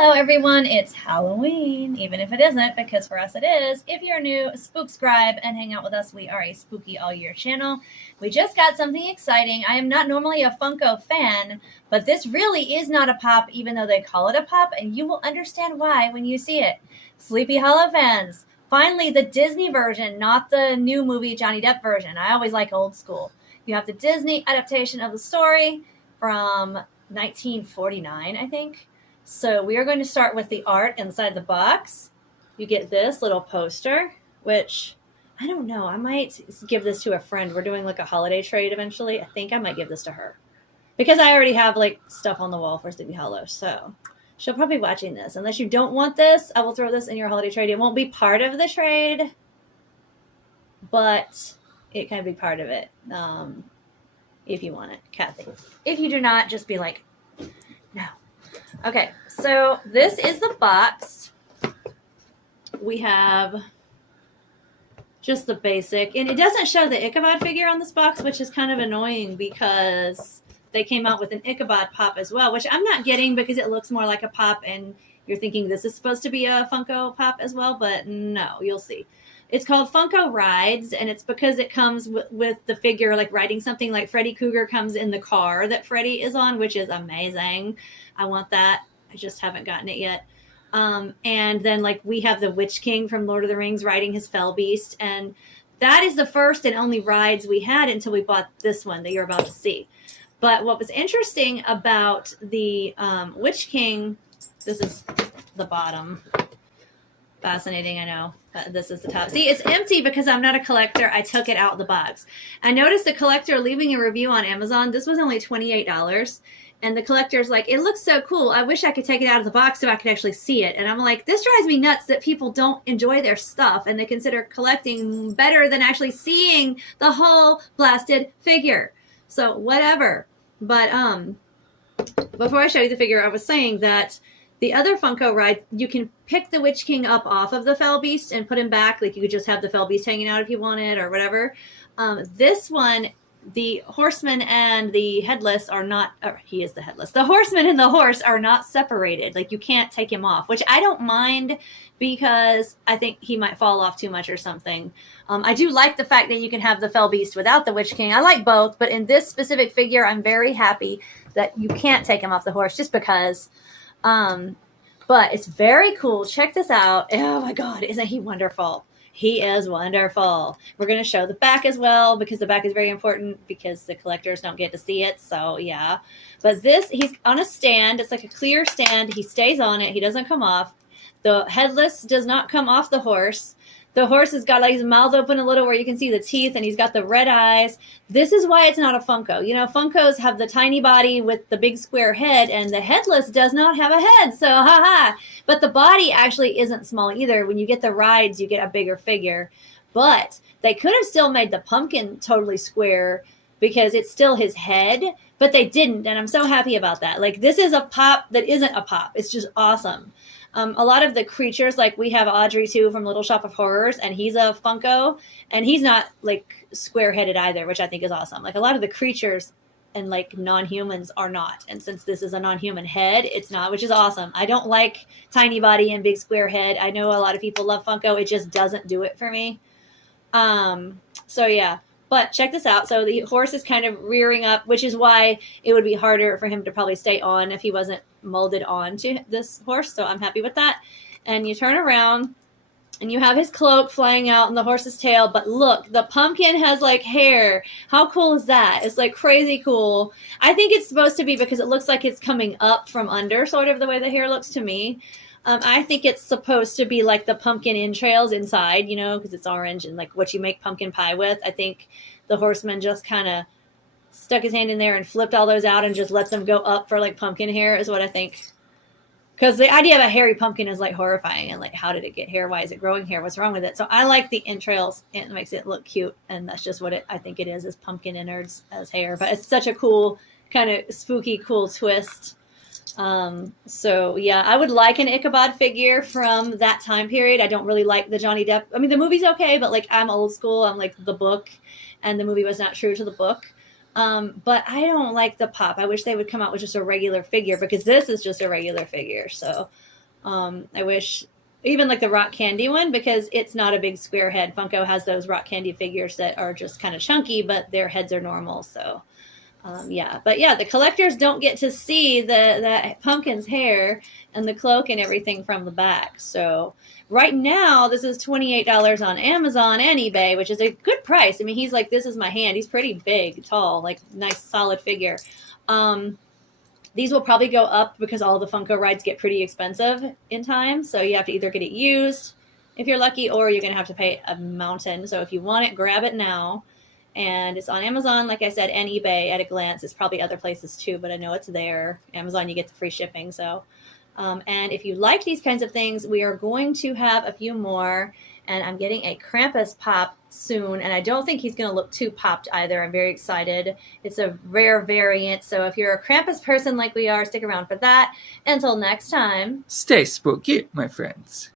Hello everyone, it's Halloween, even if it isn't, because for us it is. If you're new, subscribe and hang out with us. We are a spooky all year channel. We just got something exciting. I am not normally a Funko fan, but this really is not a pop, even though they call it a pop, and you will understand why when you see it. Sleepy Hollow fans, finally the Disney version, not the new movie Johnny Depp version. I always like old school. You have the Disney adaptation of the story from 1949, I think. So we are going to start with the art inside the box. You get this little poster, which I don't know. I might give this to a friend. We're doing like a holiday trade eventually. I think I might give this to her because I already have like stuff on the wall for Sleepy Hollow. So she'll probably be watching this. Unless you don't want this, I will throw this in your holiday trade. It won't be part of the trade, but it can be part of it if you want it, Kathy. If you do not, just be like, no. Okay, so this is the box. We have just the basic, and it doesn't show the Ichabod figure on this box, which is kind of annoying because they came out with an Ichabod pop as well, which I'm not getting because it looks more like a pop, and you're thinking this is supposed to be a Funko pop as well, but no, you'll see. It's called Funko Rides, and it's because it comes with the figure like riding something like Freddy Krueger comes in the car that Freddy is on, which is amazing. I want that. I just haven't gotten it yet. And then like we have the Witch King from Lord of the Rings riding his fell beast, and that is the first and only rides we had until we bought this one that you're about to see. But what was interesting about the Witch King, this is the bottom. Fascinating, I know. This is the top. See, it's empty because I'm not a collector. I took it out of the box. I noticed a collector leaving a review on Amazon. This was only $28. And the collector's like, it looks so cool. I wish I could take it out of the box so I could actually see it. And I'm like, this drives me nuts that people don't enjoy their stuff and they consider collecting better than actually seeing the whole blasted figure. So whatever. But before I show you the figure, I was saying that the other Funko ride, you can pick the Witch King up off of the fell beast and put him back. Like you could just have the fell beast hanging out if you wanted or whatever. This one, the horseman and the headless are not, or he is the headless. The horseman and the horse are not separated. Like you can't take him off, which I don't mind because I think he might fall off too much or something. I do like the fact that you can have the fell beast without the Witch King. I like both, but in this specific figure, I'm very happy that you can't take him off the horse just because. But it's very cool. Check this out. Oh my God, isn't he wonderful? He is wonderful. We're going to show the back as well because the back is very important because the collectors don't get to see it. So yeah, but this, he's on a stand. It's like a clear stand. He stays on it. He doesn't come off. The headless does not come off the horse. The horse has got like his mouth open a little where you can see the teeth, and he's got the red eyes. This is why it's not a Funko. You know, Funkos have the tiny body with the big square head, and the headless does not have a head. So, haha. But the body actually isn't small either. When you get the rides, you get a bigger figure. But they could have still made the pumpkin totally square because it's still his head, but they didn't, and I'm so happy about that. Like, this is a pop that isn't a pop. It's just awesome. A lot of the creatures, like we have Audrey too from Little Shop of Horrors, and he's a Funko, and he's not like square-headed either, which I think is awesome. Like a lot of the creatures and like non-humans are not, and since this is a non-human head, it's not, which is awesome. I don't like tiny body and big square head. I know a lot of people love Funko. It just doesn't do it for me. So yeah. But check this out. So the horse is kind of rearing up, which is why it would be harder for him to probably stay on if he wasn't molded on to this horse. So I'm happy with that. And you turn around and you have his cloak flying out and the horse's tail. But look, the pumpkin has like hair. How cool is that? It's like crazy cool. I think it's supposed to be because it looks like it's coming up from under, sort of the way the hair looks to me. I think it's supposed to be like the pumpkin entrails inside, you know, because it's orange and like what you make pumpkin pie with. I think the horseman just kind of stuck his hand in there and flipped all those out and just let them go up for like pumpkin hair is what I think. Because the idea of a hairy pumpkin is like horrifying and like, how did it get hair? Why is it growing hair? What's wrong with it? So I like the entrails. It makes it look cute. And that's just what I think it is pumpkin innards as hair. But it's such a cool, kind of spooky, cool twist. So yeah, I would like an Ichabod figure from that time period. I don't really like the Johnny Depp. I mean, the movie's okay, but like I'm old school. I'm like the book, and the movie was not true to the book. But I don't like the pop. I wish they would come out with just a regular figure because this is just a regular figure. So I wish even like the rock candy one, because it's not a big square head. Funko has those rock candy figures that are just kind of chunky, but their heads are normal. So yeah, but yeah, the collectors don't get to see the pumpkin's hair and the cloak and everything from the back. So right now, this is $28 on Amazon and eBay, which is a good price. I mean, he's like, this is my hand. He's pretty big, tall, like nice, solid figure. These will probably go up because all the Funko rides get pretty expensive in time. So you have to either get it used if you're lucky, or you're going to have to pay a mountain. So if you want it, grab it now. And it's on Amazon, like I said, and eBay at a glance. It's probably other places too, but I know it's there. Amazon, you get the free shipping. So, and if you like these kinds of things, we are going to have a few more. And I'm getting a Krampus pop soon, and I don't think he's going to look too popped either. I'm very excited. It's a rare variant, so if you're a Krampus person like we are, stick around for that. Until next time, Stay spooky, my friends.